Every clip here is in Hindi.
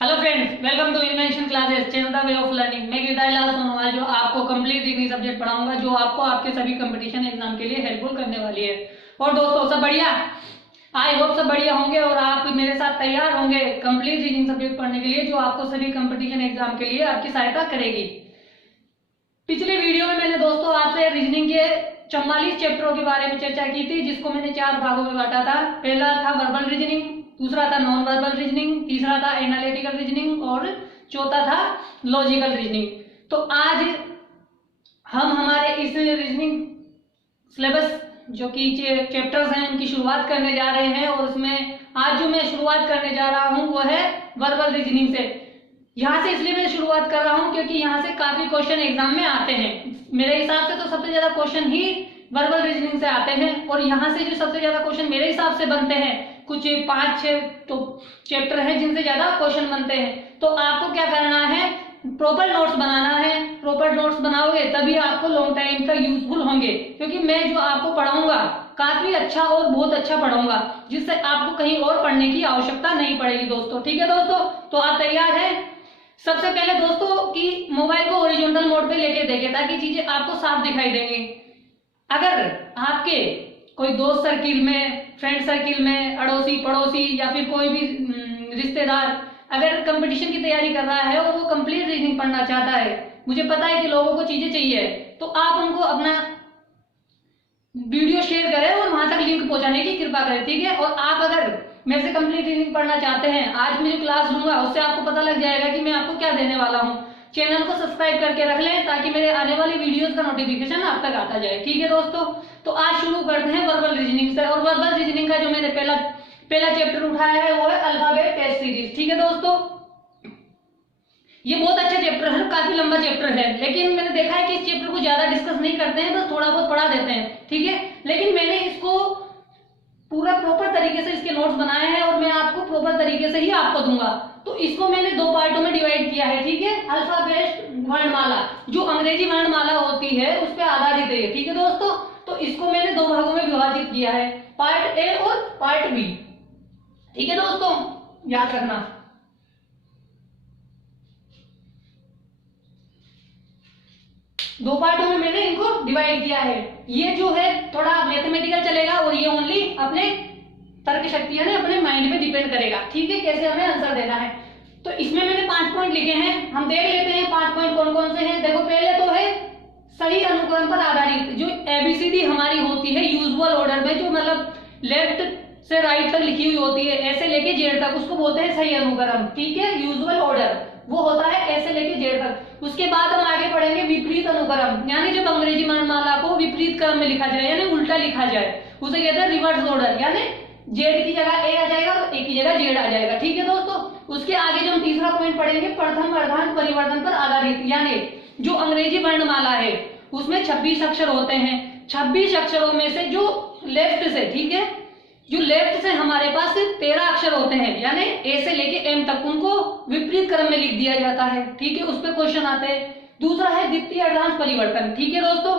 Hello friends, welcome to invention classes change the way of learning. मैं गिरदारीलाल सोनोवाल जो आपको कंप्लीट रीजनिंग सब्जेक्ट पढ़ाऊंगा, जो आपको आपके सभी कंपटीशन एग्जाम के लिए हेल्पफुल करने वाली है। और दोस्तों, सब बढ़िया? आई होप सब बढ़िया होंगे और आप मेरे साथ तैयार होंगे कंप्लीट रीजनिंग सब्जेक्ट पढ़ने के लिए, जो आपको सभी कंपटीशन एग्जाम के लिए आपकी सहायता करेगी। पिछले वीडियो में मैंने दोस्तों आपसे रीजनिंग के 44 चैप्टरों के बारे में चर्चा की थी, जिसको मैंने 4 भागों में बांटा था। पहला था वर्बल रीजनिंग, दूसरा था नॉन वर्बल रीजनिंग, तीसरा था एनालिटिकल रीजनिंग और चौथा था लॉजिकल रीजनिंग। तो आज हम हमारे इस रीजनिंग सिलेबस जो कि चैप्टर्स हैं उनकी शुरुआत करने जा रहे हैं। और उसमें आज जो मैं शुरुआत करने जा रहा हूं वो है वर्बल रीजनिंग से। यहाँ से इसलिए मैं शुरुआत कर रहा हूं क्योंकि यहाँ से काफी क्वेश्चन एग्जाम में आते हैं। मेरे हिसाब से तो सबसे ज्यादा क्वेश्चन ही वर्बल रीजनिंग से आते हैं। और यहाँ से जो सबसे ज्यादा क्वेश्चन मेरे हिसाब से बनते हैं, कुछ 5-6 तो चैप्टर हैं जिनसे ज्यादा क्वेश्चन बनते हैं। तो आपको क्या करना है, प्रॉपर नोट्स बनाना है। प्रॉपर नोट्स बनाओगे तभी आपको लॉन्ग टाइम तक यूजफुल होंगे, क्योंकि मैं जो आपको पढ़ाऊंगा काफी अच्छा और बहुत अच्छा पढ़ाऊंगा, जिससे आपको कहीं और पढ़ने की आवश्यकता नहीं पड़ेगी दोस्तों। ठीक है दोस्तों, तो आप तैयार हैं? सबसे पहले दोस्तों कि मोबाइल को हॉरिजॉन्टल मोड पे लेके देखें ताकि चीजें आपको साफ दिखाई देंगी। अगर आपके कोई दोस्त सर्किल में, फ्रेंड सर्किल में, अड़ोसी पड़ोसी या फिर कोई भी रिश्तेदार अगर कंपटीशन की तैयारी कर रहा है और वो कंप्लीट रीजनिंग पढ़ना चाहता है, मुझे पता है कि लोगों को चीजें चाहिए, तो आप उनको अपना वीडियो शेयर करें और वहां तक लिंक पहुंचाने की कृपा करें। ठीक है? और आप अगर मेरे से कंप्लीट रीजनिंग पढ़ना चाहते हैं, आज मैं जो क्लास लूंगा उससे आपको पता लग जाएगा कि मैं आपको क्या देने वाला हूँ। चैनल को सब्सक्राइब करके रख लें ताकि मेरे आने वाली वीडियोस का नोटिफिकेशन आप तक आता जाए। ठीक है दोस्तों, तो आज शुरू करते हैं वर्बल रीजनिंग से। और वर्बल रीजनिंग का जो मैंने पहला चैप्टर उठाया है वो है अल्फाबेट टेस्ट सीरीज। ठीक है दोस्तों, ये बहुत अच्छा चैप्टर है, काफी लंबा चैप्टर है, लेकिन मैंने देखा है कि इस चैप्टर को ज्यादा डिस्कस नहीं करते हैं, बस थोड़ा बहुत पढ़ा देते हैं। ठीक है, लेकिन मैंने इसको पूरा प्रॉपर तरीके से इसके नोट्स बनाए हैं और मैं आपको प्रॉपर तरीके से ही आपको दूंगा। तो इसको मैंने 2 पार्टों में डिवाइड किया है। ठीक है, अल्फाबेट वर्णमाला जो अंग्रेजी वर्णमाला होती है उस पर आधारित है। ठीक है दोस्तों, तो इसको मैंने 2 भागों में विभाजित किया है, पार्ट ए और पार्ट बी। ठीक है दोस्तों, याद रखना। दो पार्टों में मैंने इनको डिवाइड किया है। ये जो है थोड़ा मैथमेटिकल चलेगा और ये ओनली अपने तर्क शक्ति यानी अपने माइंड पे डिपेंड करेगा। ठीक है, कैसे हमें आंसर देना है। तो इसमें मैंने 5 पॉइंट लिखे हैं, हम देख लेते हैं 5 पॉइंट कौन कौन से हैं। देखो, पहले तो है सही अनुक्रम पर आधारित। जो एबीसीडी हमारी होती है यूजुअल ऑर्डर में, जो मतलब लेफ्ट से राइट तक लिखी हुई होती है, ऐसे लेके जेड तक, उसको बोलते हैं सही अनुक्रम। ठीक है, यूजुअल ऑर्डर वो होता है ऐसे लेके जेड तक। उसके बाद हम आगे पढ़ेंगे विपरीत अनुक्रम, यानी जब अंग्रेजी वर्णमाला को विपरीत क्रम में लिखा जाए यानी उल्टा लिखा जाए, उसे कहते हैं रिवर्स ऑर्डर, यानी जेड की जगह ए आ जाएगा और ए की जगह जेड आ जाएगा। ठीक है दोस्तों, उसके आगे जो हम तीसरा पॉइंट पढ़ेंगे प्रथम अर्धांत परिवर्तन पर आधारित, यानी जो अंग्रेजी वर्णमाला है उसमें 26 अक्षर होते हैं। 26 अक्षरों में से जो लेफ्ट से, ठीक है, जो लेफ्ट से हमारे पास 13 अक्षर होते हैं, यानी ए से लेके एम तक, उनको विपरीत क्रम में लिख दिया जाता है। ठीक है, उस पर क्वेश्चन आते हैं। दूसरा है द्वितीय अर्धांश परिवर्तन। ठीक है दोस्तों,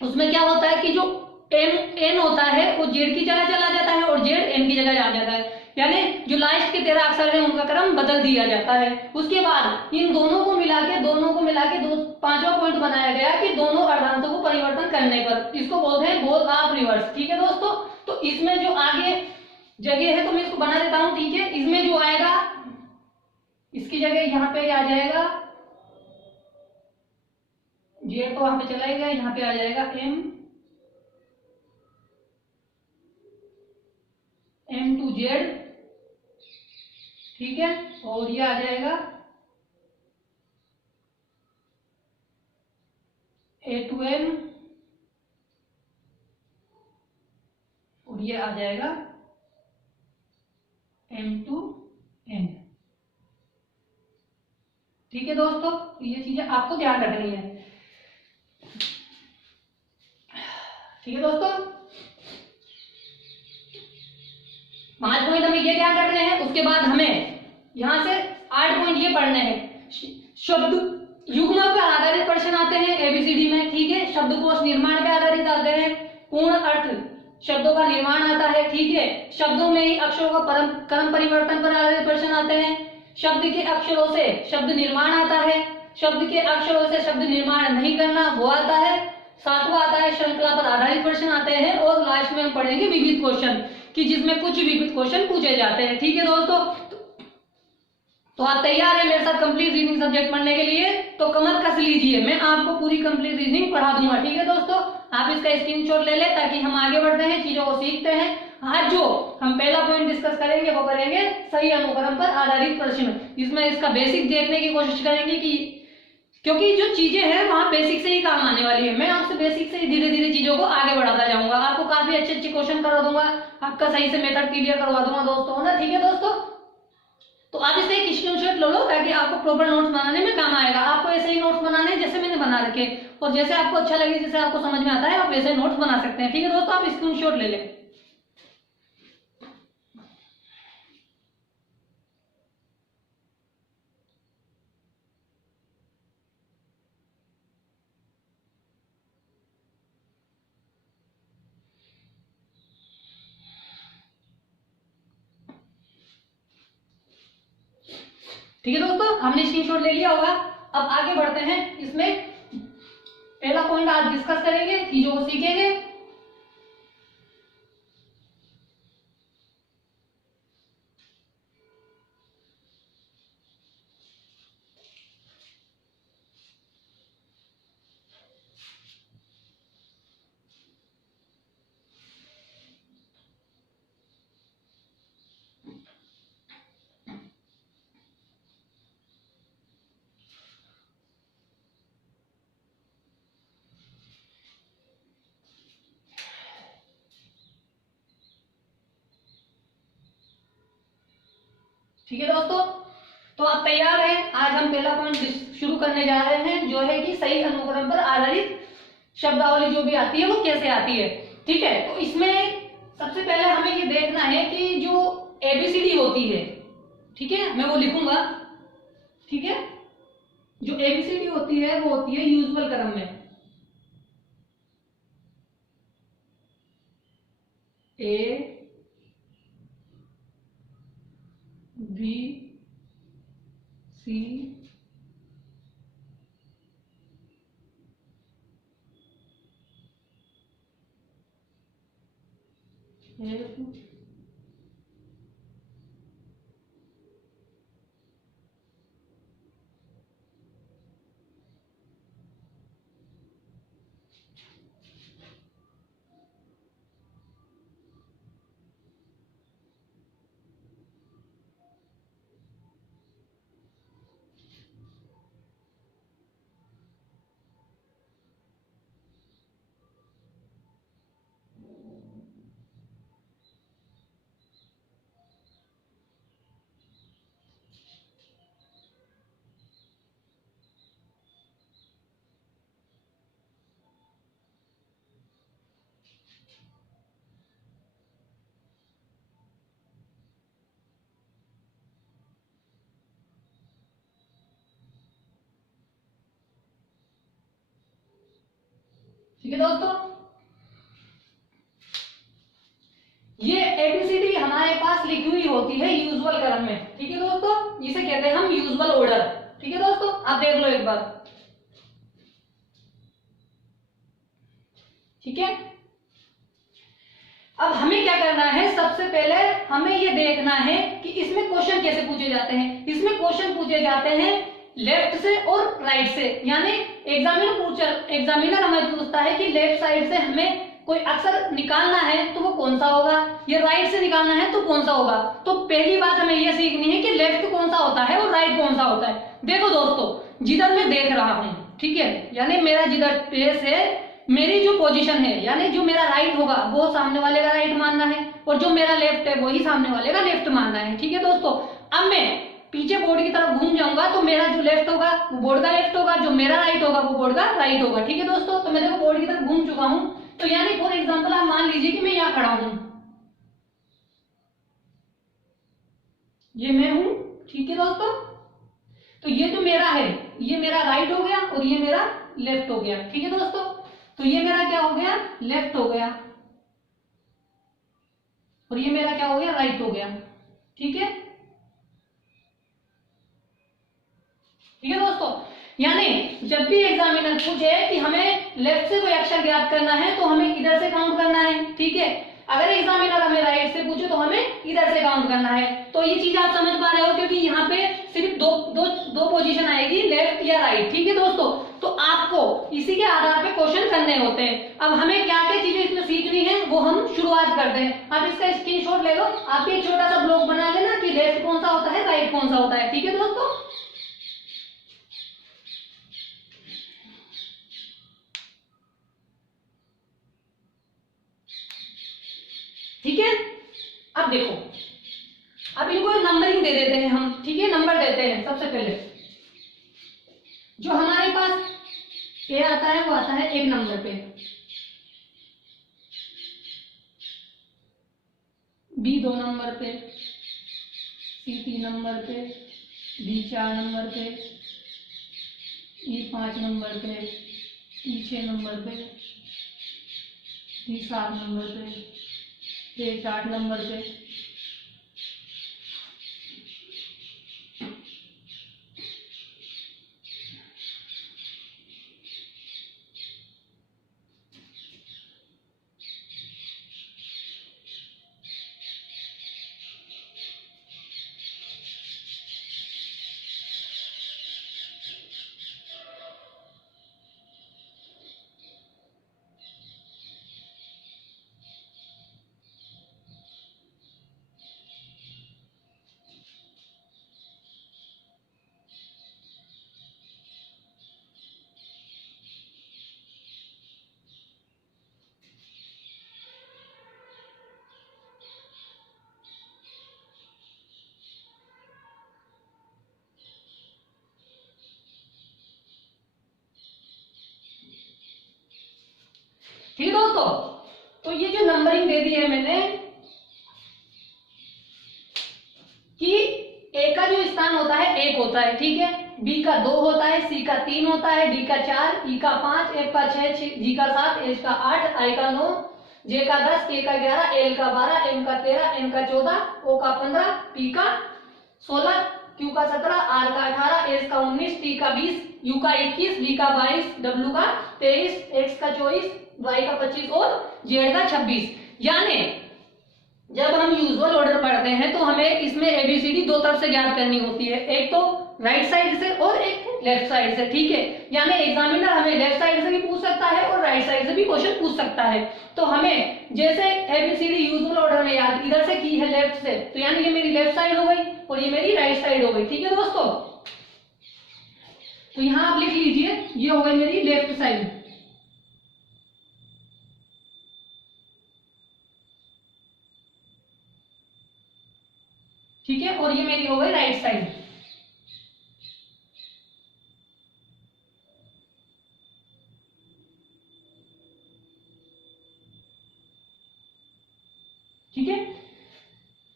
उसमें क्या होता है कि जो एम एन होता है वो जेड की जगह चला जाता है और जेड एन की जगह आ जाता है, यानी जो लास्ट के 13 अक्षर हैं उनका क्रम बदल दिया जाता है। उसके बाद इन दोनों को मिला के 5वां पॉइंट बनाया गया कि दोनों अर्धांशों को परिवर्तन करने पर, इसको बोलते हैं बोथ ऑफ रिवर्स। ठीक है दोस्तों, तो इसमें जो आगे जगह है तो मैं इसको बना देता हूं। ठीक है, इसमें जो आएगा इसकी जगह यहाँ पे आ जाएगा जेड, तो वहां पे चला गया, यहाँ पे आ जाएगा एम टू जेड। ठीक है, और ये आ जाएगा ए टू एम और ये आ जाएगा एम टू एन। ठीक है दोस्तों, ये चीजें आपको ध्यान रखनी है। ठीक है दोस्तों, 5 पॉइंट हमें ये ध्यान रखने हैं। उसके बाद हमें यहां से 8 पॉइंट ये पढ़ने हैं। शब्द युग्म पर आधारित प्रश्न आते हैं एबीसीडी में। ठीक है, शब्दकोश निर्माण पे आधारित आते हैं, पूर्ण अर्थ शब्दों का निर्माण आता है। ठीक है, शब्दों में ही अक्षरों का क्रम परिवर्तन पर आधारित प्रश्न आते हैं। शब्द के अक्षरों से शब्द निर्माण आता है, शब्द के अक्षरों से शब्द निर्माण नहीं करना वो आता है, सातवां आता है श्रृंखला पर आधारित प्रश्न आते हैं, और लास्ट में हम पढ़ेंगे विविध क्वेश्चन कि जिसमें कुछ विविध क्वेश्चन पूछे जाते हैं। ठीक है दोस्तों, तो आप तैयार हैं मेरे साथ कंप्लीट रीजनिंग सब्जेक्ट पढ़ने के लिए? तो कमर कस लीजिए, मैं आपको पूरी कंप्लीट रीजनिंग पढ़ा दूंगा। ठीक है दोस्तों, आप इसका स्क्रीनशॉट ले लें ताकि हम आगे बढ़ते हैं, चीजों को सीखते हैं। आज जो हम पहला पॉइंट डिस्कस करेंगे वो करेंगे सही अनुक्रम पर आधारित प्रश्न। इसमें इसका बेसिक देखने की कोशिश करेंगे कि क्योंकि जो चीजें हैं वहां बेसिक से ही काम आने वाली है। मैं आपसे बेसिक से ही धीरे धीरे चीजों को आगे बढ़ाता जाऊंगा, आपको काफी अच्छे अच्छे क्वेश्चन करवा दूंगा, आपका सही से मेथड क्लियर करवा दूंगा दोस्तों, ना? ठीक है दोस्तों, तो आप इसे एक स्क्रीनशॉट लो ताकि आपको प्रॉपर नोट्स बनाने में काम आएगा। आपको ऐसे ही नोट्स बनाने हैं जैसे मैंने बना रखे, और जैसे आपको अच्छा लगे, जैसे आपको समझ में आता है, आप वैसे नोट्स बना सकते हैं। ठीक है दोस्तों, आप स्क्रीनशॉट ले लें। ठीक है दोस्तों, हमने स्क्रीनशॉट ले लिया होगा। अब आगे बढ़ते हैं, इसमें पहला पॉइंट आज डिस्कस करेंगे, चीजों को सीखेंगे। ठीक है दोस्तों, तो आप तैयार हैं? आज हम पहला पॉइंट शुरू करने जा रहे हैं, जो है कि सही अनुक्रम पर आधारित शब्दावली जो भी आती है वो कैसे आती है। ठीक है, तो इसमें सबसे पहले हमें ये देखना है कि जो एबीसीडी होती है, ठीक है, मैं वो लिखूंगा। ठीक है, जो एबीसीडी होती है वो होती है यूजुअल क्रम में, ए बी सी एफ ठीक है दोस्तों, ये एबीसीडी हमारे पास लिखी हुई होती है यूजुअल क्रम में। ठीक है दोस्तों, इसे कहते हैं हम यूजुअल ऑर्डर। ठीक है दोस्तों, आप देख लो एक बार। ठीक है, अब हमें क्या करना है, सबसे पहले हमें ये देखना है कि इसमें क्वेश्चन कैसे पूछे जाते हैं। इसमें क्वेश्चन पूछे जाते हैं लेफ्ट से और राइट से, यानी एग्जामिनर हमें पूछता है कि लेफ्ट साइड से हमें कोई अक्षर निकालना है तो वो कौन सा होगा, या राइट से निकालना है तो कौन सा होगा। तो पहली बात हमें यह सीखनी है कि लेफ्ट कौन सा होता है और राइट कौन सा होता है। देखो दोस्तों, जिधर मैं देख रहा हूं, ठीक है, यानी मेरा जिधर प्लेस है, मेरी जो पोजीशन है, यानी जो मेरा राइट होगा वो सामने वाले का राइट मानना है, और जो मेरा लेफ्ट है वही सामने वाले का लेफ्ट मानना है। ठीक है दोस्तों, अब मैं पीछे बोर्ड की तरफ घूम जाऊंगा तो मेरा जो लेफ्ट होगा वो बोर्ड का लेफ्ट होगा, जो मेरा राइट होगा वो बोर्ड का राइट होगा। ठीक है दोस्तों, तो मैं देखो बोर्ड की तरफ घूम चुका हूं, तो यानी फॉर एग्जाम्पल आप मान लीजिए कि मैं यहाँ खड़ा हूं, ये मैं हूं। ठीक है दोस्तों, तो ये जो मेरा है ये मेरा राइट हो गया और ये मेरा लेफ्ट हो गया। ठीक है दोस्तों, तो ये मेरा क्या हो गया, लेफ्ट हो गया, और ये मेरा क्या हो गया, राइट हो गया। ठीक है, ठीक है दोस्तों, यानी जब भी एग्जामिनर पूछे कि हमें लेफ्ट से कोई अक्षर ज्ञात करना है तो हमें इधर से काउंट करना है, ठीक है। अगर एग्जामिनर हमें राइट से पूछे तो हमें इधर से काउंट करना है। तो ये चीज आप समझ पा रहे हो, क्योंकि यहाँ पे सिर्फ दो पोजीशन आएगी, लेफ्ट या राइट, ठीक है दोस्तों। तो आपको इसी के आधार पे क्वेश्चन करने होते हैं। अब हमें क्या क्या चीजें इसमें सीखनी है वो हम शुरुआत करते हैं। आप इसका स्क्रीनशॉट ले लो, आप एक छोटा सा ब्लॉग बना लेना कि लेफ्ट कौन सा होता है, राइट कौन सा होता है, ठीक है दोस्तों। ठीक है, अब देखो, अब इनको नंबरिंग दे देते हैं हम, ठीक है। नंबर देते हैं, सबसे पहले जो हमारे पास ए आता है वो आता है 1 नंबर पे, बी 2 नंबर पे, सी 3 नंबर पे, डी 4 नंबर पे, ई 5 नंबर पे, ई 6 नंबर पे, डी 7 नंबर पे, ए 8 नंबर पे। ठीक है दोस्तों, तो ये जो नंबरिंग दे दी है मैंने कि ए का जो स्थान होता है 1 होता है, ठीक है, बी का 2 होता है, सी का 3 होता है, डी का 4, ई का 5, एफ का 6, जी का 7, एच का 8, आई का 9, जे का 10, के का 11, एल का 12, एम का 13, एन का 14, ओ का 15, पी का 16, क्यू का 17, आर का 18, एस का 19, टी का 20, यू का 21, वी का 22, डब्ल्यू का 23, एक्स का 24, वाई का 25 और जेड का 26। यानी जब हम यूजुअल ऑर्डर पढ़ते हैं तो हमें इसमें एबीसीडी 2 तरफ से ज्ञात करनी होती है, एक तो राइट साइड से और एक लेफ्ट साइड से, ठीक है। यानी एग्जामिनर हमें लेफ्ट साइड से भी पूछ सकता है और राइट साइड से भी क्वेश्चन पूछ सकता है। तो हमें जैसे एबीसीडी यूजुअल ऑर्डर में याद इधर से की है लेफ्ट से, तो यानी ये मेरी लेफ्ट साइड हो गई और ये मेरी राइट साइड हो गई, ठीक है दोस्तों। तो यहां आप लिख लीजिए, ये हो गई मेरी लेफ्ट साइड, ठीक है, और ये मेरी हो गई राइट साइड। ठीक है,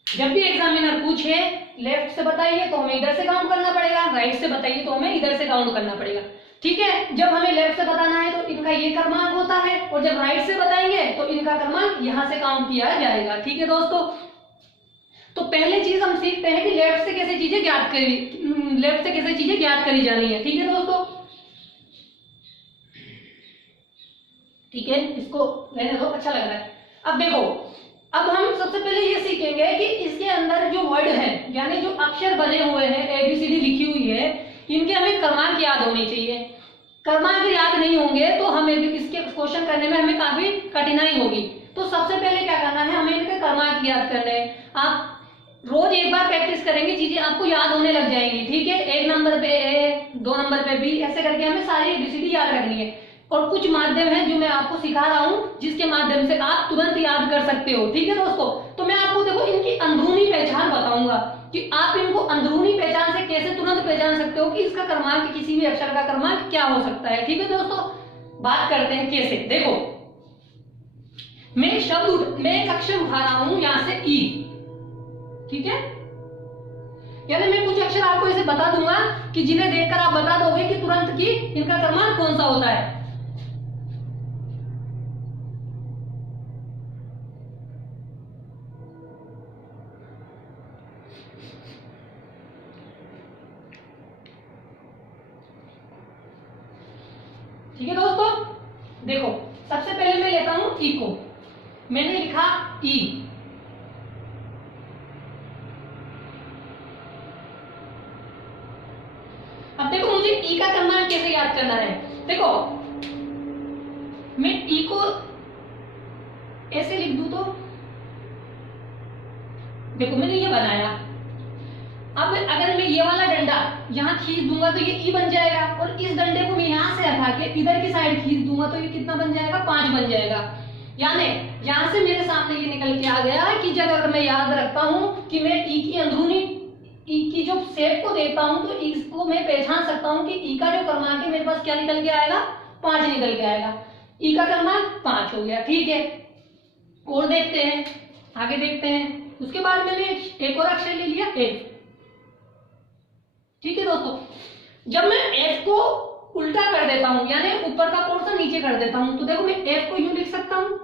जब भी एग्जामिनर पूछे लेफ्ट से बताइए तो हमें इधर से काउंट करना पड़ेगा, राइट से बताइए तो हमें इधर से काउंट करना पड़ेगा, ठीक है। जब हमें लेफ्ट से बताना है तो इनका ये क्रमांक होता है और जब राइट से बताएंगे तो इनका क्रमांक यहां से काउंट किया जाएगा, ठीक है दोस्तों। तो पहले चीज हम सीखते हैं कि लेफ्ट से कैसे चीजें ज्ञात करी जानी है, ठीक है दोस्तों। ठीक है, इसको रहने दो, अच्छा लग रहा है। अब देखो, अब हम सबसे पहले ये सीखेंगे कि इसके अंदर जो वर्ड है यानी जो अक्षर बने हुए हैं, एबीसीडी लिखी हुई है, इनके हमें क्रमांक याद होने चाहिए। क्रमांक याद नहीं होंगे तो हमें इसके क्वेश्चन करने में हमें काफी कठिनाई होगी। तो सबसे पहले क्या करना है, हमें इनके क्रमांक याद करने हैं। आप रोज एक बार प्रैक्टिस करेंगे, चीजें आपको याद होने लग जाएंगी, ठीक है। 1 नंबर पे ए, 2 नंबर पे बी, ऐसे करके हमें सारी एबीसीडी याद रखनी है। और कुछ माध्यम है जो मैं आपको सिखा रहा हूं जिसके माध्यम से आप तुरंत याद कर सकते हो, ठीक है दोस्तों। तो मैं आपको देखो इनकी अंदरूनी पहचान बताऊंगा कि आप इनको अंदरूनी पहचान से कैसे तुरंत पहचान सकते हो कि इसका क्रमांक, किसी भी अक्षर का क्रमांक क्या हो सकता है, ठीक है दोस्तों। बात करते हैं कैसे। देखो, मैं एक अक्षर उठा रहा हूं यहां से ई, ठीक है। यानी मैं कुछ अक्षर आपको ऐसे बता दूंगा कि जिन्हें देखकर आप बता दोगे कि तुरंत कि इनका क्रमांक कौन सा होता है। ठीक है दोस्तों, देखो सबसे पहले मैं लेता हूं ई को, मैंने लिखा ई। अब देखो मुझे ई का क्रमांक कैसे याद करना है। देखो मैं ई को ऐसे लिख दूं तो देखो मैंने ये बनाया। अब अगर मैं ये वाला डंडा यहाँ खींच दूंगा तो ये ई बन जाएगा, और इस डंडे को मैं यहाँ से हटा के इधर की साइड खींच दूंगा तो ये कितना बन जाएगा, 5 बन जाएगा। यानी यहाँ से मेरे सामने ये निकल के आ गया कि जब अगर मैं याद रखता हूँ कि मैं ई की अंदरूनी ई की जो शेप को देता हूँ तो इसको मैं पहचान सकता हूँ कि ई का जो क्रमांक है मेरे पास क्या निकल के आएगा, 5 निकल के आएगा। ई का क्रमांक 5 हो गया। ठीक है, और देखते हैं, आगे देखते हैं। उसके बाद मैंने एक और अक्षर ले लिया एफ। ठीक है दोस्तों, जब मैं एफ को उल्टा कर देता हूं यानी ऊपर का पोर्शन नीचे कर देता हूं तो देखो मैं एफ को यूं लिख सकता हूं,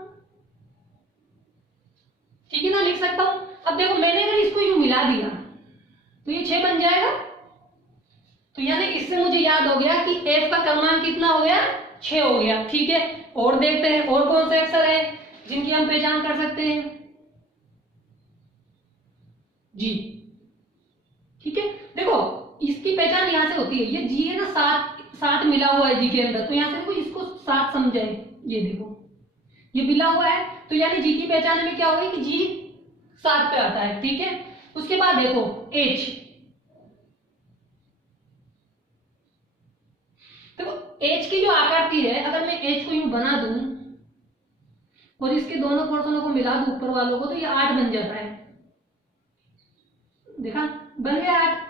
ठीक है ना, लिख सकता हूं। अब देखो मैंने अगर इसको यूं मिला दिया तो ये 6 बन जाएगा। तो यानी इससे मुझे याद हो गया कि एफ का क्रमांक कितना हो गया, 6 हो गया। ठीक है, और देखते हैं और कौन से अक्षर है जिनकी हम पहचान कर सकते हैं। जी, ठीक है, देखो इसकी पहचान यहां से होती है। ये जी है ना, 7 मिला हुआ है जी के अंदर, तो यहां से देखो इसको 7 समझे। ये देखो ये मिला हुआ है तो यानी जी की पहचान में क्या होगी कि जी 7 पे आता है। ठीक है, उसके बाद देखो एच। देखो एच की जो आकृति है, अगर मैं एच को यूं बना दूं और इसके दोनों पोर्शनों को मिला दूं ऊपर वालों को तो ये 8 बन जाता है। देखा, बन गया 8।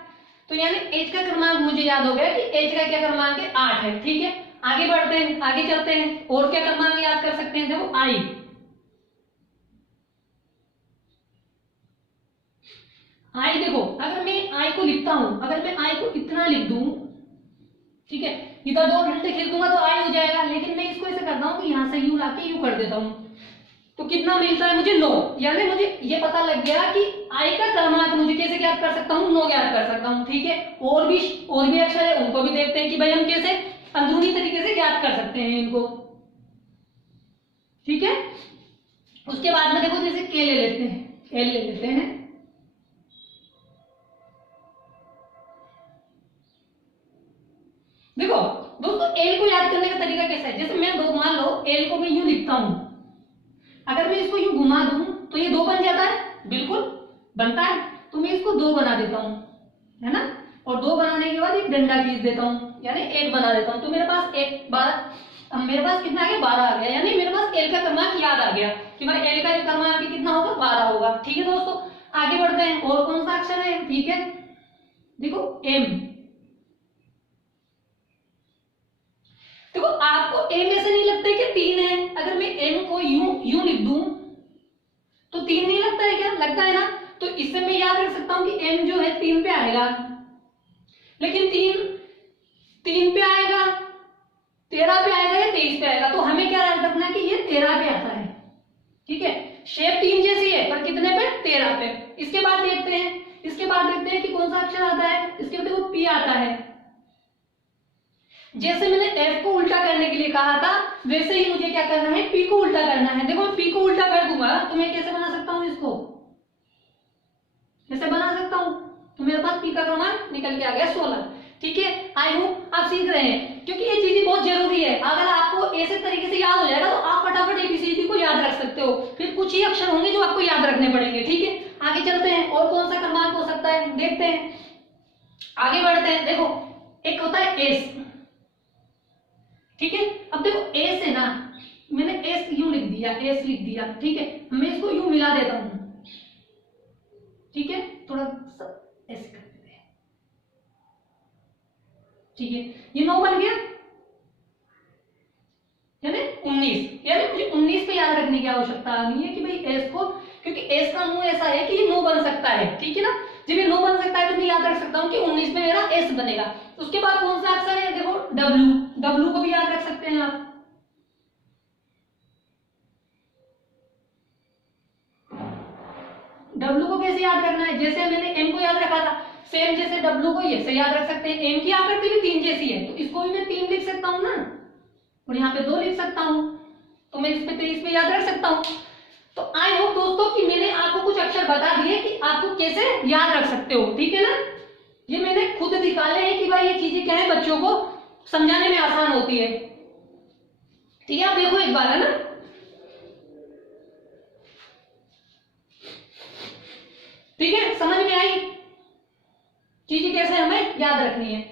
तो यानी एच का क्रमांक मुझे याद हो गया कि एच का क्या क्रमांक है, 8 है। ठीक है, आगे बढ़ते हैं, आगे चलते हैं। और क्या क्रमांक याद कर सकते हैं, देखो आई। आई देखो अगर मैं आई को लिखता हूं, अगर मैं आई को इतना लिख दूं, ठीक है, इधर 2 घंटे खींच दूंगा तो आई हो जाएगा। लेकिन मैं इसको ऐसे करता हूं कि यहां से यूं लाके यूं कर देता हूं तो कितना मिलता है मुझे, 9। यानी मुझे ये पता लग गया कि आई का क्रमांक मुझे कैसे ज्ञात कर सकता हूँ, 9 ज्ञात कर सकता हूँ। ठीक है, और भी अक्षर है, उनको भी देखते हैं कि भाई हम कैसे अंदरूनी तरीके से ज्ञात कर सकते हैं इनको। ठीक है, उसके बाद में देखो जैसे के ले लेते हैं, एल ले लेते हैं। देखो दोस्तों एल को याद करने का तरीका कैसा है, जैसे मैं दो, मान लो एल को मैं यूं लिखता हूं, अगर मैं इसको यूं घुमा दूं तो ये 2 बन जाता है, बिल्कुल बनता है। तो मैं इसको 2 बना देता हूं, है ना, और 2 बनाने के बाद एक डंडा खींच देता हूं यानी 1 बना देता हूं। तो मेरे पास 1 12, अब मेरे पास कितना आ गया, 12 आ गया। यानी मेरे पास एल का क्रमांक याद आ गया कि भाई एल का क्रमांक कितना होगा, 12 होगा। ठीक है दोस्तों, आगे बढ़ते हैं। और कौन सा अक्षर है, ठीक है, देखो एम। देखो आपको एम ऐसे नहीं लगता है कि 3 है, अगर मैं एम को यूं लिख दूं तो 3 नहीं लगता है क्या, लगता है ना। तो इससे मैं याद रख सकता हूं कि एम जो है 3 पे आएगा, लेकिन 3 पे आएगा, 13 पे आएगा या 23 पे आएगा। तो हमें क्या याद रखना है कि ये 13 पे आता है। ठीक है, शेप 3 जैसी है पर कितने पे, 13 पे। इसके बाद देखते हैं कि कौन सा अक्षर आता है। इसके बाद देखो पी आता है। जैसे मैंने एफ को उल्टा करने के लिए कहा था वैसे ही मुझे क्या करना है, पी को उल्टा करना है। देखो पी को उल्टा कर दूंगा तो मैं कैसे बना सकता हूं, इसको कैसे बना सकता हूं, तो मेरे पास पी का क्रमांक निकल के आ गया 16। ठीक है, आई होप आप सीख रहे हैं, क्योंकि ये चीजें बहुत जरूरी है। अगर आपको ऐसे तरीके से याद हो जाएगा तो आप फटाफट एबीसीडी को याद रख सकते हो। फिर कुछ ही अक्षर होंगे जो आपको याद रखने पड़ेंगे। ठीक है, आगे चलते हैं। और कौन सा क्रमांक हो सकता है, देखते हैं, आगे बढ़ते हैं। देखो एक होता है एस। ठीक है, अब देखो एस है ना, मैंने एस यूं लिख दिया, एस लिख दिया। ठीक है, मैं इसको यूं मिला देता हूं। ठीक है, थोड़ा ऐसे कर देते हैं। ठीक है, ये 9 बन गया, यानी 19। यानी मुझे 19 पे याद रखने की आवश्यकता नहीं है कि भाई एस को, क्योंकि एस का मुंह ऐसा है कि ये 9 बन सकता है। ठीक है ना, जब ये 9 बन सकता है तो मैं याद रख सकता हूँ कि 19 में मेरा एस बनेगा। उसके बाद कौन सा अक्षर है, देखो डब्ल्यू। डब्ल्यू को भी याद रख सकते हैं आप। डब्ल्यू को कैसे याद रखना है, जैसे मैंने एम को याद रखा था सेम जैसे डब्ल्यू को ऐसे याद रख सकते हैं। एम की आकृति भी 3 जैसी है तो इसको भी मैं 3 लिख सकता हूं ना, और यहाँ पे 2 लिख सकता हूँ, तो मैं इस पे 23 पे याद रख सकता हूँ। तो आई होप दोस्तों कि मैंने आपको कुछ अक्षर बता दिए कि आपको कैसे याद रख सकते हो, ठीक है ना। ये मैंने खुद निकाले हैं कि भाई ये चीजें क्या है, बच्चों को समझाने में आसान होती है, ठीक है। आप देखो एक बार, है ना। ठीक है, समझ में आई चीजें कैसे हमें याद रखनी है।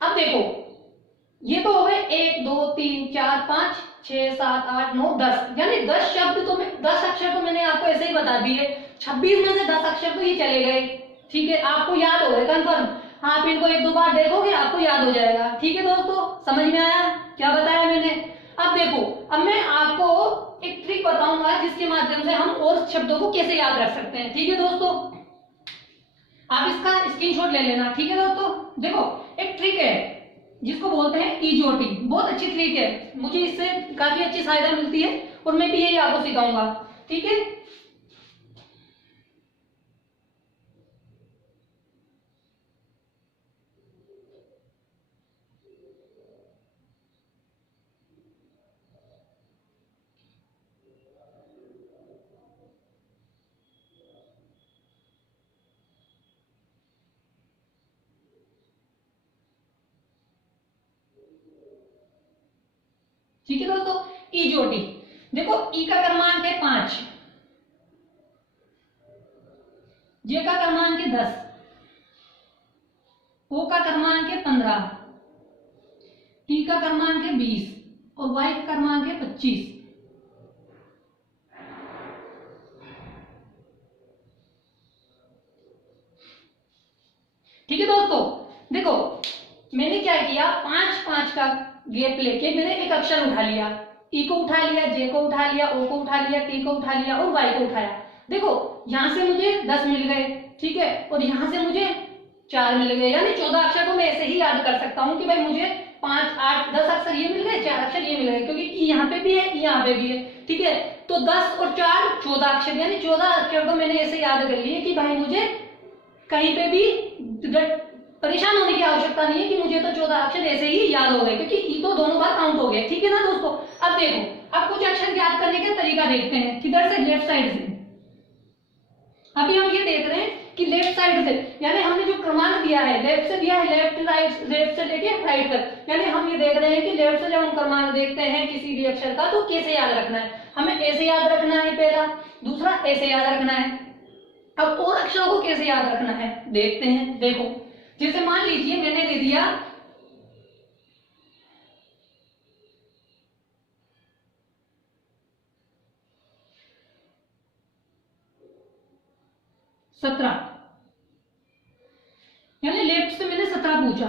अब देखो ये तो हो गए 1 2 3 4 5 6 7 8 9 10, यानी 10 शब्द तो 10 अक्षर तो मैंने आपको ऐसे ही बता दिए। 26 में से 10 अक्षर तो ये चले गए, ठीक है। आपको याद हो गए कंफर्म। हाँ, आप इनको 1-2 बार देखोगे आपको याद हो जाएगा, ठीक है दोस्तों। समझ में आया क्या बताया मैंने। अब देखो, अब मैं आपको एक ट्रिक बताऊंगा जिसके माध्यम से हम और शब्दों को कैसे याद रख सकते हैं, ठीक है दोस्तों। आप इसका स्क्रीनशॉट ले लेना, ठीक है दोस्तों। देखो एक ट्रिक है जिसको बोलते हैं ईजोटी, बहुत अच्छी ट्रिक है, मुझे इससे काफी अच्छी सहायता मिलती है और मैं भी यही आपको सिखाऊंगा, ठीक है। ठीक है दोस्तों, ईजोटी। देखो ई का क्रमांक है 5, जे का क्रमांक है 10, ओ का क्रमांक है 15, टी का क्रमांक है 20 और वाई का क्रमांक है 25। ठीक है दोस्तों, देखो मैंने क्या किया, 5-5 का गैप लेके मैंने एक अक्षर उठा लिया, ई को उठा लिया, जे को उठा लिया, ओ को उठा लिया, टी को उठा लिया और वाई को उठाया। देखो यहां से मुझे 10 मिल गए, ठीक है, और यहां से मुझे 4 मिल गए, यानी 14 अक्षर को मैं ऐसे ही याद कर सकता हूं कि भाई मुझे 5 8 10 अक्षर ये मिल गए, 4 अक्षर ये मिल गए, क्योंकि ई यहाँ पे भी है, यहाँ पे भी है, ठीक है। तो 10 और 4 14 अक्षर, यानी 14 अक्षर को मैंने ऐसे याद कर लिए कि भाई मुझे कहीं पे भी परेशान होने की आवश्यकता नहीं है कि मुझे तो 14 अक्षर ऐसे ही याद हो गए, क्योंकि ई तो दोनों बार काउंट हो गए, ठीक है ना दोस्तों। अब देखो, अब कुछ अक्षर याद करने का तरीका देखते हैं, किधर से, लेफ्ट साइड से। अभी हम ये देख रहे हैं कि लेफ्ट साइड से, यानी हमने जो क्रमांक दिया है लेफ्ट से दिया है, लेफ्ट राइट, लेफ्ट से लेके राइट तक, यानी हम ये देख रहे हैं कि लेफ्ट से जब हम क्रमांक देखते हैं किसी भी अक्षर का तो कैसे याद रखना है, हमें ऐसे याद रखना है पहला, दूसरा ऐसे याद रखना है। अब और अक्षरों को कैसे याद रखना है देखते हैं। देखो जैसे मान लीजिए मैंने दे दिया 17, यानी लेफ्ट से मैंने 17 पूछा।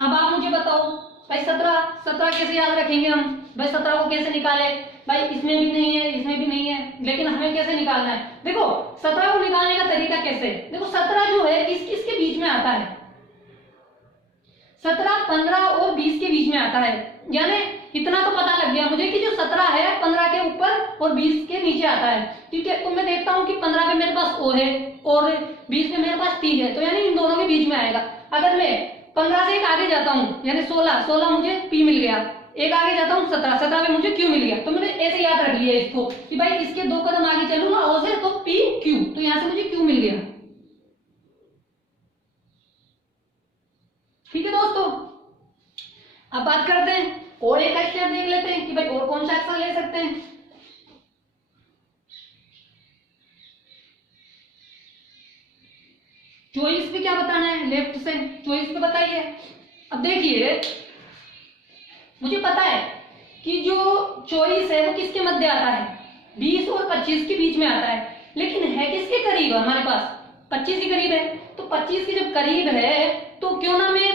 अब आप मुझे बताओ भाई 17 कैसे याद रखेंगे हम, भाई 17 को कैसे निकाले, भाई इसमें भी नहीं है, इसमें भी नहीं है, लेकिन हमें कैसे निकालना है। देखो 17 को निकालने का तरीका कैसे, देखो 17 जो है किस किसके बीच में आता है, 17 15 और 20 के बीच में आता है, यानी इतना तो पता लग गया मुझे कि जो 17 है 15 के ऊपर और 20 के नीचे आता है, ठीक है। तो मैं देखता हूं कि 15 पे मेरे पास ओ है और 20 पे मेरे पास टी है, तो यानी इन दोनों के बीच में आएगा। अगर मैं 15 से एक आगे जाता हूं, यानी 16 मुझे पी मिल गया, एक आगे जाता हूं 17 पे मुझे क्यू मिल गया, तो मैंने ऐसे याद रख लिया इसको कि भाई इसके 2 कदम आगे चलूंगा ओ से तो पी क्यू, तो यहां से मुझे क्यू मिल गया, ठीक है दोस्तों। अब बात करते हैं और एक अक्षर देख लेते हैं कि भाई और कौन सा अक्षर ले सकते हैं। चॉइस पे क्या बताना है, लेफ्ट से चॉइस पे बताइए। अब देखिए मुझे पता है कि जो चॉइस है वो किसके मध्य आता है, 20 और 25 के बीच में आता है, लेकिन है किसके करीब, हमारे पास 25 के करीब है। तो 25 के जब करीब है तो क्यों ना मैं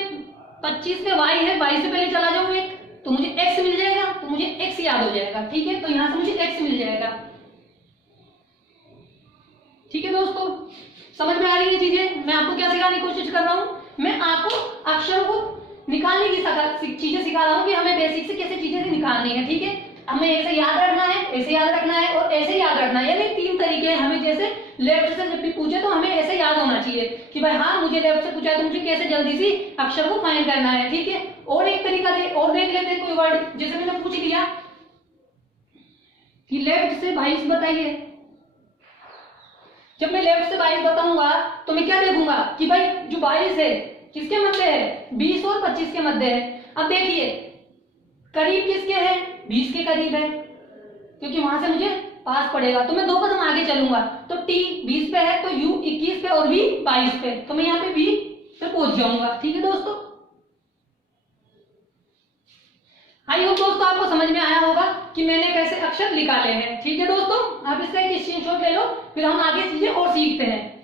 25 पे y है, y से पहले चला जाऊं एक, तो मुझे x मिल जाएगा, तो मुझे x याद हो जाएगा, ठीक है। तो यहां से मुझे x मिल जाएगा, ठीक है दोस्तों। समझ में आ रही है चीजें, मैं आपको क्या सिखाने की कोशिश कर रहा हूं, मैं आपको अक्षरों को निकालने की चीजें सिखा रहा हूं कि हमें बेसिक से कैसे चीजें निकालनी है, ठीक है। हमें ऐसे याद रखना है, ऐसे याद रखना है और ऐसे याद रखना है, यानी 3 तरीके हैं हमें। जैसे लेफ्ट से जब भी पूछे तो हमें ऐसे याद होना चाहिए कि भाई हाँ मुझे लेफ्ट से पूछा है तो मुझे कैसे जल्दी सी अक्षर को फाइंड करना है, ठीक है। और एक तरीका और देख लेते हैं कोई वर्ड, जैसे मैंने पूछ लिया कि लेफ्ट से 22 बताइए। जब मैं लेफ्ट से 22 बताऊंगा तो मैं क्या देखूंगा कि भाई जो 22 है किसके मध्य है, 20 और 25 के मध्य है। अब देखिए करीब किसके है, 20 के करीब है, क्योंकि वहां से मुझे पास पड़ेगा, तो मैं 2 कदम आगे चलूंगा। तो टी 20 पे है तो यू 21 पे और वी 22 पे, तो मैं यहाँ पे बी पे पहुंच जाऊंगा, ठीक है दोस्तों। आई होप दोस्तों आपको समझ में आया होगा कि मैंने कैसे अक्षर निकाले हैं, ठीक है दोस्तों। आप इसका एक स्क्रीनशॉट ले लो, फिर हम आगे चीजें और सीखते हैं।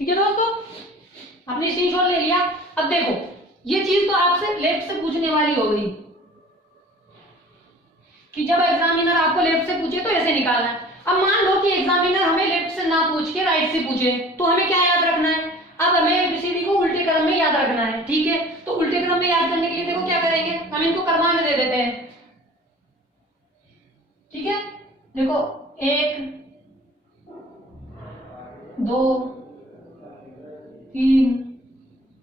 ठीक है दोस्तों, आपने स्क्रीनशॉट ले लिया। अब देखो ये चीज तो आपसे लेफ्ट से पूछने वाली हो गई कि जब एग्जामिनर आपको लेफ्ट से पूछे तो ऐसे निकालना है। अब मान लो कि एग्जामिनर हमें लेफ्ट से ना पूछ के राइट से पूछे, तो हमें क्या याद रखना है, अब हमें एबीसीडी को उल्टे क्रम में याद रखना है, ठीक है। तो उल्टे क्रम में याद करने के लिए देखो क्या करेंगे, हम इनको क्रमांक दे देते हैं, ठीक है। देखो 1 2 3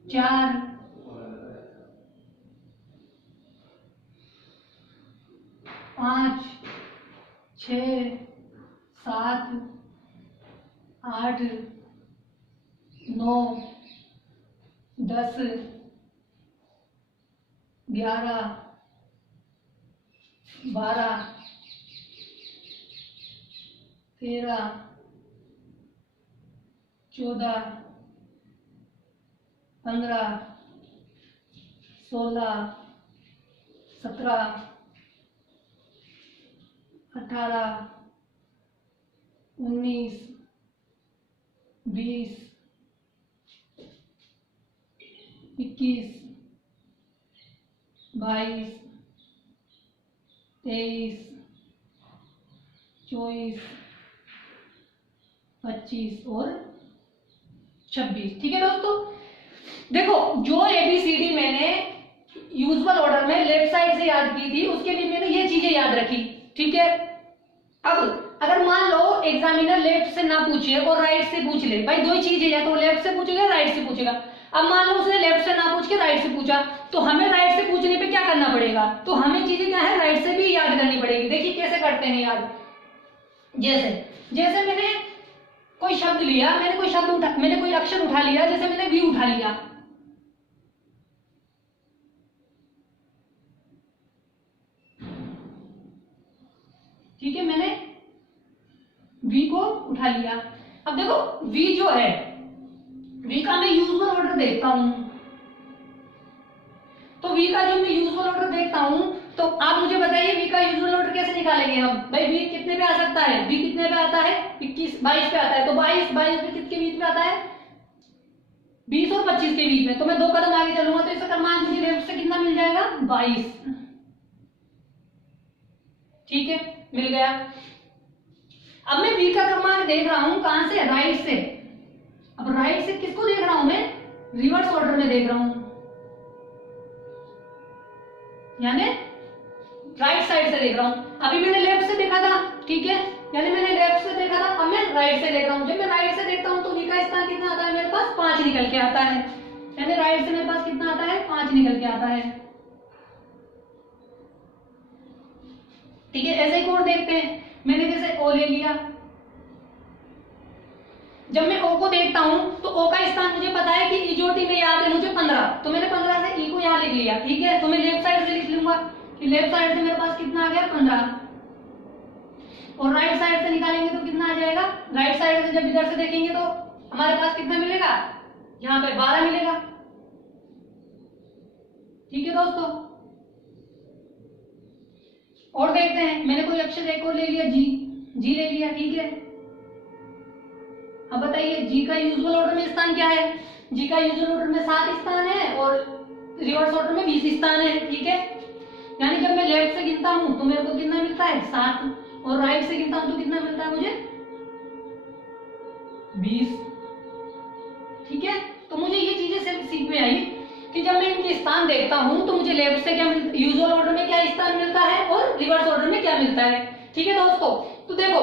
4 5 6 7 8 9 10 11 12 13 14 15 16 17 18 19 20 21 22 23 24 25 और 26, ठीक है दोस्तों। देखो जो एबीसीडी मैंने यूजुअल ऑर्डर में लेफ्ट साइड से याद की थी उसके लिए मैंने ये चीजें याद रखी, ठीक है। अब अगर मान लो एग्जामिनर लेफ्ट से ना पूछे और राइट से पूछ ले, भाई दो ही चीजें, या तो लेफ्ट से पूछेगा राइट से पूछेगा। अब मान लो उसने लेफ्ट से ना पूछ के राइट से पूछा, तो हमें राइट से पूछने पे क्या करना पड़ेगा, तो हमें चीजें क्या है राइट से भी याद करनी पड़ेगी। देखिए कैसे करते हैं याद, जैसे जैसे मैंने कोई शब्द लिया, मैंने कोई अक्षर उठा लिया, जैसे मैंने वी उठा लिया, ठीक है, मैंने वी को उठा लिया। अब देखो वी जो है, वी का मैं यूजुअल ऑर्डर देखता हूं, तो वी का जो मैं यूजुअल ऑर्डर देखता हूं, तो आप मुझे बताइए वी का यूजुअल ऑर्डर कैसे निकालेंगे हम। भाई वी कितने पे आ सकता है, वी कितने पे आता है, 21 22 पे आता है, तो 22 पे किसके बीच में आता है, 20 और 25 के बीच में। तो मैं 2 कदम आगे चलूंगा तो इसका क्रमांक मुझे लेफ्ट से कितना मिल जाएगा, 22, ठीक है, मिल गया। अब मैं वी का क्रमांक देख रहा हूं कहां से, राइट से। अब राइट से किसको देख रहा हूं मैं, रिवर्स ऑर्डर में देख रहा हूं, यानी राइट साइड से देख रहा हूं। अभी मैंने लेफ्ट से देखा था, ठीक है, यानी मैंने लेफ्ट से देखा था, अब मैं राइट से देख रहा हूं। जब मैं राइट से देखता हूं तो वी का स्थान कितना आता है मेरे पास, 5 निकल के आता है, यानी राइट से मेरे पास कितना आता है, 5 निकल के आता है, ठीक है। ऐसे ही और देखते हैं, मैंने जैसे ओ ले लिया, जब मैं ओ को देखता हूं तो ओ का स्थान मुझे पता है कि इजोटी में याद है मुझे 15, तो मैंने 15 से ई को यहां लिख लिया, ठीक है। तो मैं लेफ्ट साइड से लिख लूंगा कि लेफ्ट साइड से मेरे पास कितना आ गया, 15, और राइट साइड से निकालेंगे तो कितना आ जाएगा, राइट साइड से जब इधर से देखेंगे तो हमारे पास कितना मिलेगा, यहाँ पे 12 मिलेगा, ठीक है दोस्तों। और देखते हैं, मैंने कोई अक्षर एक और ले लिया, जी, जी ले लिया, ठीक है। अब बताइए जी का यूजुअल ऑर्डर में स्थान क्या है? जी का यूजुअल ऑर्डर में 7 स्थान है और रिवर्स ऑर्डर में 20 स्थान है, ठीक है। यानी जब मैं लेफ्ट से गिनता हूं तो मेरे को कितना मिलता है? 7, और राइट से गिनता हूं तो कितना मिलता है मुझे? 20, ठीक है। तो मुझे ये चीजें सिर्फ सीख में आई कि जब मैं इनके स्थान देखता हूं तो मुझे लेफ्ट से क्या यूजुअल ऑर्डर में क्या स्थान मिलता है और रिवर्स ऑर्डर में क्या मिलता है, ठीक है दोस्तों। तो देखो,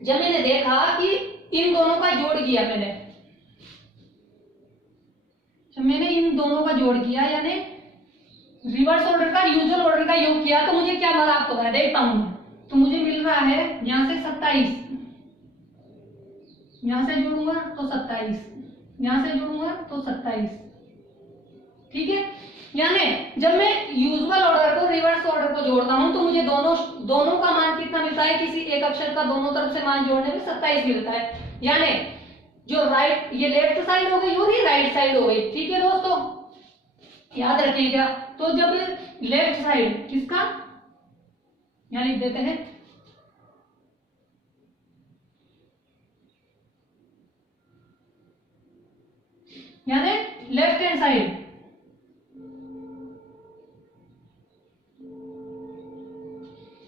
जब मैंने देखा कि इन दोनों का जोड़ किया, मैंने इन दोनों का जोड़ किया, यानी रिवर्स ऑर्डर का यूजुअल ऑर्डर का योग किया, तो मुझे क्या मिला आपको मैं देखता हूं। तो मुझे मिल रहा है यहां से 27, यहां से जोड़ूंगा तो 27, यहां से जोड़ूंगा तो 27, ठीक है। यानी जब मैं यूजुअल ऑर्डर को रिवर्स ऑर्डर को जोड़ता हूं तो मुझे दोनों का मान कितना मिलता है? किसी एक अक्षर का दोनों तरफ से मान जोड़ने में 27 मिलता है। यानी जो राइट, ये लेफ्ट साइड हो गई और ये राइट साइड हो गई, ठीक है दोस्तों, याद रखिएगा। तो जब लेफ्ट साइड किसका, यहां लिख देते हैं, यानी left hand side,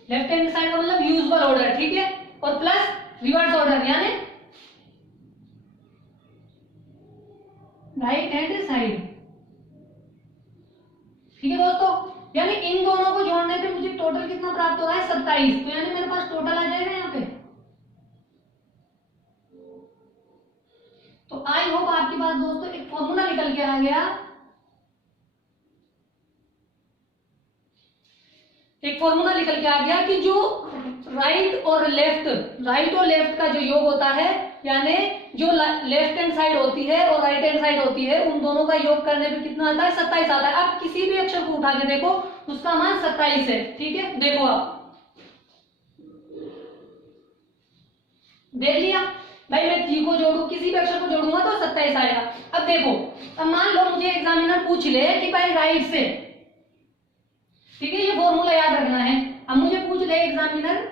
left hand side का मतलब यूजुअल ऑर्डर, ठीक है, और प्लस रिवर्स ऑर्डर यानी राइट हैंड साइड, ठीक है दोस्तों। यानी इन दोनों को जोड़ने पे मुझे टोटल कितना प्राप्त हो रहा है? 27। तो यानी मेरे पास टोटल आ जाएगा यहाँ पे। तो आई होप आपके पास दोस्तों एक फॉर्मूला निकल के आ गया, कि जो राइट और लेफ्ट का जो योग होता है, यानी जो लेफ्ट हैंड साइड होती है और राइट हैंड साइड होती है, उन दोनों का योग करने पे कितना आता है? 27 आता है। अब किसी भी अक्षर को उठा के देखो, उसका मान 27 है, ठीक है। देखो आप देख लिया भाई, मैं जी को जोड़ू, किसी भी अक्षर को जोड़ूंगा तो 27 आएगा। अब देखो, अब मान लो मुझे एग्जामिनर पूछ ले कि भाई राइट से, ठीक है, ये फॉर्मूला याद रखना है। अब मुझे पूछ ले एग्जामिनर,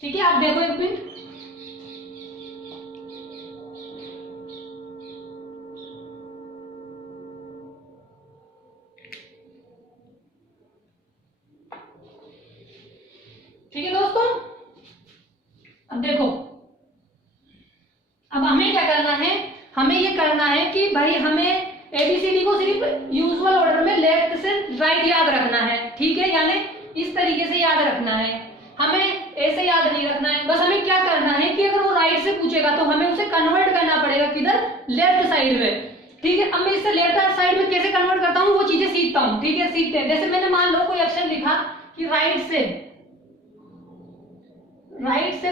ठीक है, आप देखो एक मिनट, ठीक है दोस्तों। अब देखो, अब हमें क्या करना है? हमें ये करना है कि भाई हमें एबीसीडी को सिर्फ यूजुअल ऑर्डर में लेफ्ट से राइट याद रखना है, ठीक है, यानी इस तरीके से याद रखना है, हमें ऐसे याद नहीं रखना है। बस हमें क्या करना है कि अगर वो राइट से पूछेगा तो हमें उसे कन्वर्ट करना पड़ेगा किधर? लेफ्ट साइड में, ठीक है। अब मैं इससे लेफ्ट साइड में कैसे कन्वर्ट करता हूँ वो चीजें सीखता हूँ, ठीक है, सीखते हैं। जैसे मैंने मान लो कोई अक्षर लिखा कि राइट से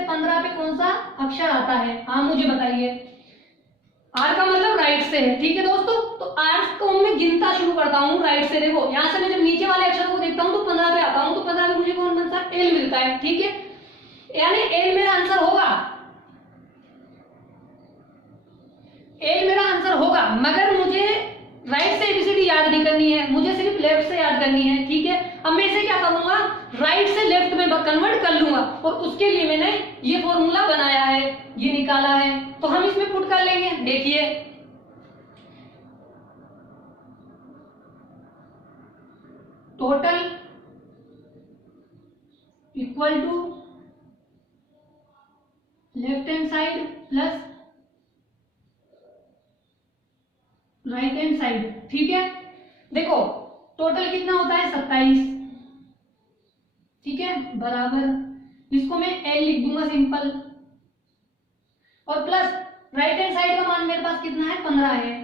15 पे कौन सा अक्षर आता है? हाँ मुझे बताइए। आर का मतलब राइट से है, ठीक है दोस्तों। तो आर को मैं गिनता शुरू करता हूँ राइट से। देखो यहाँ से मैं जब नीचे वाले अक्षर को देखता हूँ तो 15 पे आता हूँ, तो 15 पे मुझे कौन बनता है? एल मिलता है, ठीक है। यानी एल मेरा आंसर होगा, मगर मुझे राइट से एबीसीडी याद नहीं करनी है, मुझे सिर्फ लेफ्ट से याद करनी है, ठीक है। अब मैं इसे क्या करूंगा? राइट से लेफ्ट में कन्वर्ट कर लूंगा, और उसके लिए मैंने ये फॉर्मूला बनाया है, ये निकाला है। तो हम इसमें पुट कर लेंगे। देखिए total equal to left hand side plus right hand side, ठीक है। देखो टोटल कितना होता है? 27, ठीक है, बराबर इसको मैं एल लिख दूंगा सिंपल, और प्लस राइट हैंड साइड का मान मेरे पास कितना है? 15 है।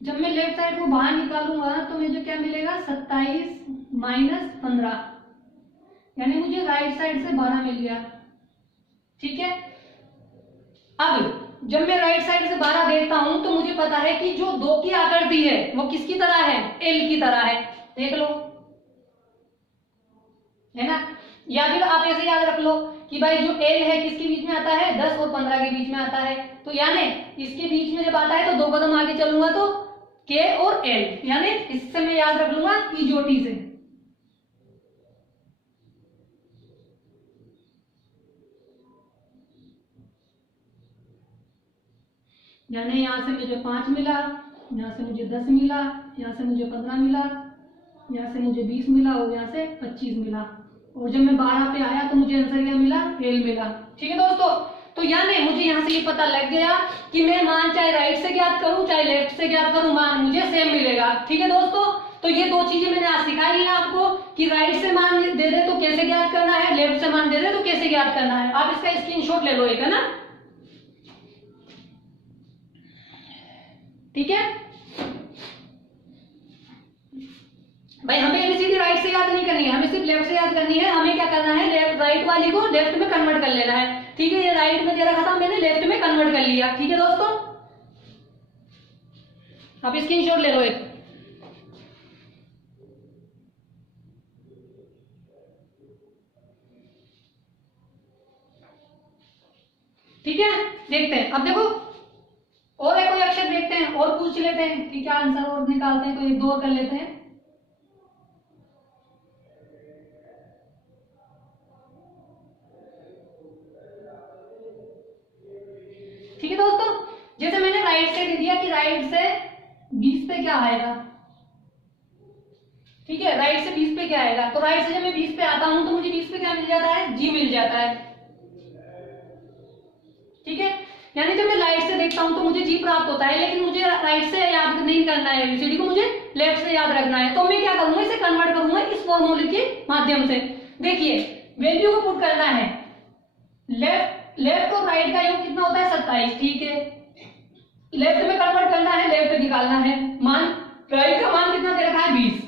जब मैं लेफ्ट साइड को बाहर निकालूंगा तो मुझे क्या मिलेगा? 27 माइनस 15, यानी मुझे राइट साइड से 12 मिल गया, ठीक है। अब जब मैं राइट साइड से 12 देखता हूं तो मुझे पता है कि जो 2 की आकृति है वो किसकी तरह है? एल की तरह है, देख लो, है ना। या फिर आप ऐसे याद रख लो कि भाई जो एल है किसके बीच में आता है? 10 और 15 के बीच में आता है। तो यानी इसके बीच में जब आता है तो 2 कदम आगे चलूंगा तो के और एल, यानी इससे मैं याद रख लूंगा ई जो टी से। यानी यहां से मुझे 5 मिला, यहां से मुझे 10 मिला, यहां से मुझे 15 मिला, यहाँ से मुझे 20 मिला और यहाँ से 25 मिला, और जब मैं 12 पे आया तो मुझे आंसर क्या मिला, एल मिला। ठीक है दोस्तों, तो यानी मुझे यहाँ से ये पता लग गया कि मैं मान चाहे राइट से ज्ञात करूं चाहे लेफ्ट से ज्ञात करूं, मान मुझे सेम मिलेगा। ठीक है दोस्तों, तो ये दो चीजें मैंने आज सिखाई है आपको कि राइट से मान दे दे तो कैसे ज्ञात करना है, लेफ्ट से मान दे दे तो कैसे ज्ञात करना है। आप इसका स्क्रीनशॉट ले लो एक, है ना। ठीक है भाई, हमें एबीसीडी राइट से याद नहीं करनी है, हमें सिर्फ लेफ्ट से याद करनी है। हमें क्या करना है, लेफ्ट राइट वाली को लेफ्ट में कन्वर्ट कर लेना है। ठीक है, ये राइट में दे रखा था, मैंने लेफ्ट में कन्वर्ट कर लिया। ठीक है दोस्तों, आप स्क्रीनशॉट ले लो एक। ठीक है, देखते हैं अब, देखो और एक कोई अक्षर देखते हैं और पूछ लेते हैं कि क्या आंसर और निकालते हैं, तो एक दो और कर लेते हैं। ठीक है दोस्तों, जैसे मैंने राइट से दे दिया कि राइट से 20 पे क्या आएगा। ठीक है, राइट से 20 पे क्या आएगा, तो राइट से जब मैं 20 पे आता हूं तो मुझे 20 पे क्या मिल जाता है, जी मिल जाता है। ठीक है, यानी जब मैं राइट से देखता हूं तो मुझे जी प्राप्त होता है, लेकिन मुझे राइट से याद नहीं करना है एबीसीडी को, मुझे लेफ्ट से याद रखना है। तो मैं क्या करूंगा, इसे कन्वर्ट करूंगा इस फॉर्मूले के माध्यम से। देखिए, वैल्यू को पुट करना है, लेफ्ट और राइट का योग कितना होता है, 27। ठीक है, लेफ्ट में कन्वर्ट करना है, लेफ्ट निकालना है, मान राइट का मान कितना दे रखा है, 20।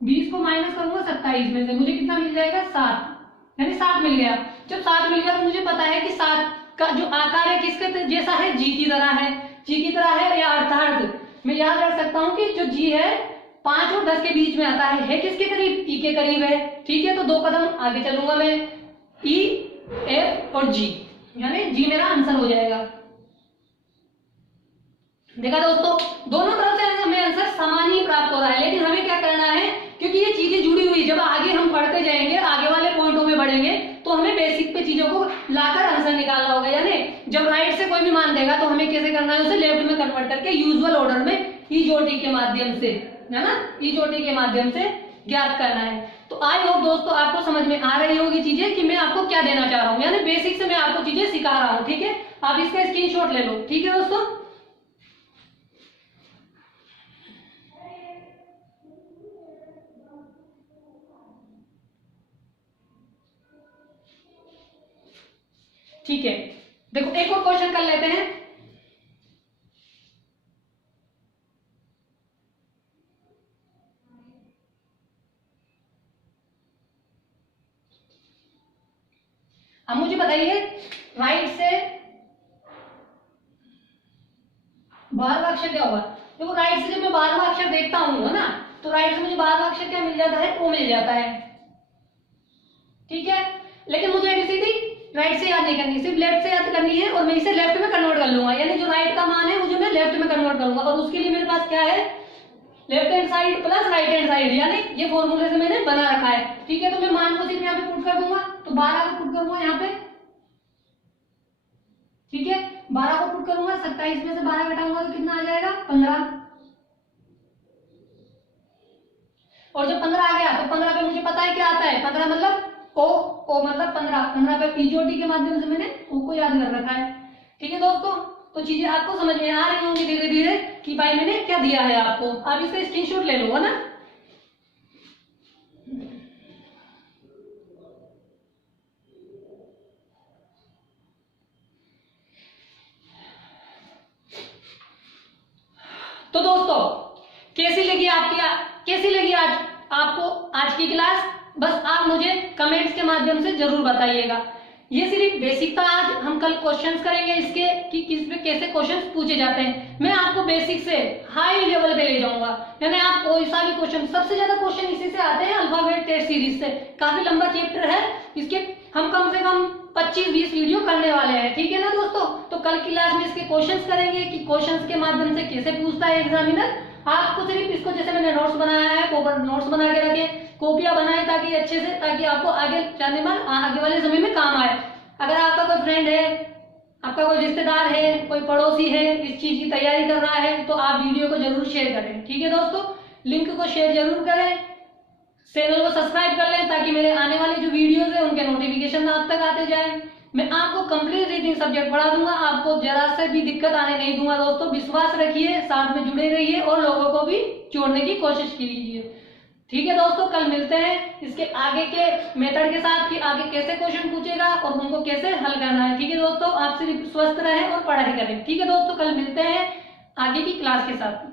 20 को माइनस करूंगा 27 में से, मुझे कितना मिल जाएगा, 7, यानी 7 मिल गया। जब 7 मिल गया तो मुझे पता है कि 7 का जो आकार है किसके जैसा है, जी की तरह है। जी की तरह है या अर्थात मैं याद रख सकता हूं कि जो जी है 5 और 10 के बीच में आता है किसके करीब, ई के करीब है। ठीक है, तो 2 कदम आगे चलूंगा मैं, ई, एफ और जी, यानी जी मेरा आंसर हो जाएगा। देखा दोस्तों, दोनों तरफ से हमें आंसर समान ही प्राप्त हो रहा है, लेकिन हमें क्या करना है, क्योंकि ये चीजें जुड़ी हुई, जब आगे हम पढ़ते जाएंगे, आगे वाले पॉइंटों में बढ़ेंगे, तो हमें बेसिक पे चीजों को लाकर आंसर निकालना होगा। यानी जब राइट से कोई भी मान देगा तो हमें कैसे करना है, उसे लेफ्ट में कन्वर्ट करके यूजुअल ऑर्डर में ई जो टी के माध्यम से, है ना, ई जो टी के माध्यम से ज्ञात करना है। तो आई होप दोस्तों आपको समझ में आ रही होगी चीजें कि मैं आपको क्या देना चाह रहा हूँ, यानी बेसिक से मैं आपको चीजें सिखा रहा हूँ। ठीक है, आप इसका स्क्रीनशॉट ले लो। ठीक है दोस्तों, ठीक है, देखो एक और क्वेश्चन कर लेते हैं। अब मुझे बताइए, राइट से 12वां अक्षर क्या होगा। देखो राइट से जब मैं 12वां अक्षर देखता हूं, है ना, तो राइट से मुझे 12वां अक्षर क्या मिल जाता है, ओ मिल जाता है। ठीक है, लेकिन मुझे एबीसीडी राइट से याद नहीं करनी, सिर्फ लेफ्ट से याद करनी है, और मैं इसे लेफ्ट में कन्वर्ट कर लूंगा, यानी जो राइट का मान है मुझे मैं लेफ्ट में कन्वर्ट करूंगा, और उसके लिए मेरे पास क्या है, left hand side plus right hand side, यानी ये फॉर्मूले से मैंने बना रखा है। ठीक है, तो मैं मान को सिर्फ यहाँ पे पुट कर दूंगा, तो 12 को पुट करूंगा यहाँ पे। ठीक है, 12 को पुट करूंगा, 27 में से 12 घटाऊंगा तो कितना आ जाएगा, 15। और जब 15 आ गया तो 15 पे मुझे पता है क्या आता है, 15 मतलब ओ मतलब 15 पे पीजीओटी के माध्यम से मैंने ओ को याद कर रखा है। ठीक है दोस्तों, तो चीजें आपको समझ में आ रही होंगी धीरे धीरे कि भाई मैंने क्या दिया है आपको। आप इसका स्क्रीनशॉट ले लो, है ना। तो दोस्तों कैसी लगी आज आपको आज की क्लास, बस आप मुझे कमेंट्स के माध्यम से जरूर बताइएगा। ये सिर्फ बेसिक था, आज हम कल क्वेश्चंस करेंगे इसके कि किस पे कैसे क्वेश्चंस पूछे जाते हैं। मैं आपको बेसिक से हाई लेवल पे ले जाऊंगा, यानी आप कोई सा भी क्वेश्चन, सबसे ज्यादा क्वेश्चन इसी से आते हैं अल्फाबेट टेस्ट सीरीज से, काफी लंबा चैप्टर है, इसके हम कम से कम 25-20 वीडियो करने वाले हैं, ठीक है ना दोस्तों। तो कल की क्लास में इसके क्वेश्चंस करेंगे कि क्वेश्चंस के माध्यम से कैसे पूछता है एग्जामिनर। आपको सिर्फ इसको, जैसे मैंने नोट्स बनाया है, नोट्स बना के रखे, कॉपियां बनाए ताकि अच्छे से, ताकि आपको आगे जाने में, आगे वाले समय में काम आए। अगर आपका कोई फ्रेंड है, आपका कोई रिश्तेदार है, कोई पड़ोसी है, इस चीज की तैयारी कर रहा है, तो आप वीडियो को जरूर शेयर करें, ठीक है दोस्तों। लिंक को शेयर जरूर करें, चैनल को सब्सक्राइब कर लें ताकि मेरे आने वाले जो वीडियोस है उनके नोटिफिकेशन आप तक आते जाए। मैं आपको कंप्लीट रीडिंग सब्जेक्ट पढ़ा दूंगा, आपको जरा से भी दिक्कत आने नहीं दूंगा दोस्तों। विश्वास रखिए, साथ में जुड़े रहिए और लोगों को भी जोड़ने की कोशिश कीजिए, ठीक है दोस्तों। कल मिलते हैं इसके आगे के मेथड के साथ कि आगे कैसे क्वेश्चन पूछेगा और उनको कैसे हल करना है, ठीक है दोस्तों। आप सिर्फ स्वस्थ रहें और पढ़ाई करें, ठीक है दोस्तों। कल मिलते हैं आगे की क्लास के साथ।